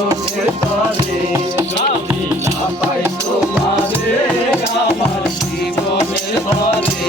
চোখে তরে যদি না পাই তোমারে আমার জীবনের হরে